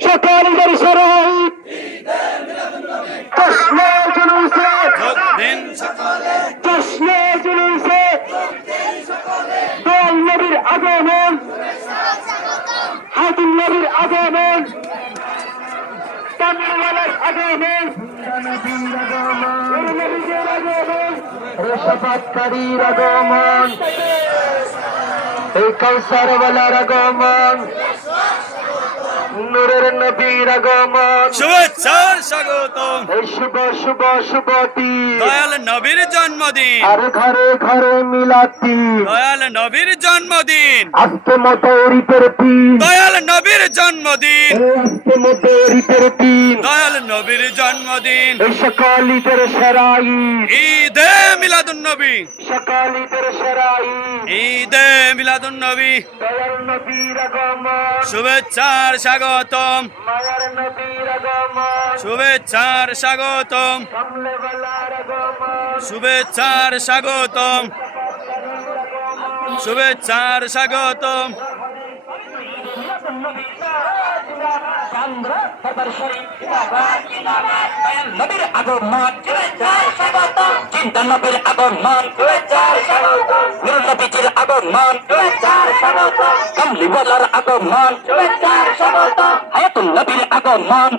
সকল দর্শরাই জশ্নে জুলুসে জশ্নে জুলুসে দয়াল নবীর আগমন হাতিম নবীর আগমন তামিলওয়ালার আগমন নবীর আগমন রেশাবাতকারীর আগমন এই কাউসারওয়ালার আগমন নূরের নবীর আগমন শুভেচ্ছার স্বাগতম এই শুভ শুভ শুভটি দয়াল নবীর জন্মদিন আর ঘরে ঘরে মিলাতি দয়াল নবীর জন্মদিন আজকে মতো রিপের দিন দয়াল নবীর জন্মদিন আজকে মতো রিপের দিন দয়াল নবীর জন্মদিন এই সকাল ঈদের সেরাই ঈদে মিলাদুন নবী সকাল ঈদের সেরাই ঈদে মিলাদুন নবী দয়াল নবীর আগমন শুভেচ্ছার স্বাগতম মায়ার নবীর আগমন শুভেচ্ছার স্বাগতম কমলেওয়ালার আগমন শুভেচ্ছার স্বাগতম শুভেচ্ছার স্বাগতম চন্দ্র সরদার শরীফ নবীর আগমন স্বাগতম চিন্তা নবীর আগমন স্বাগতম নূর নবীর আগমন স্বাগতম কমলিওয়ালার আগমন স্বাগতম হায়াতুল নবীর আগমন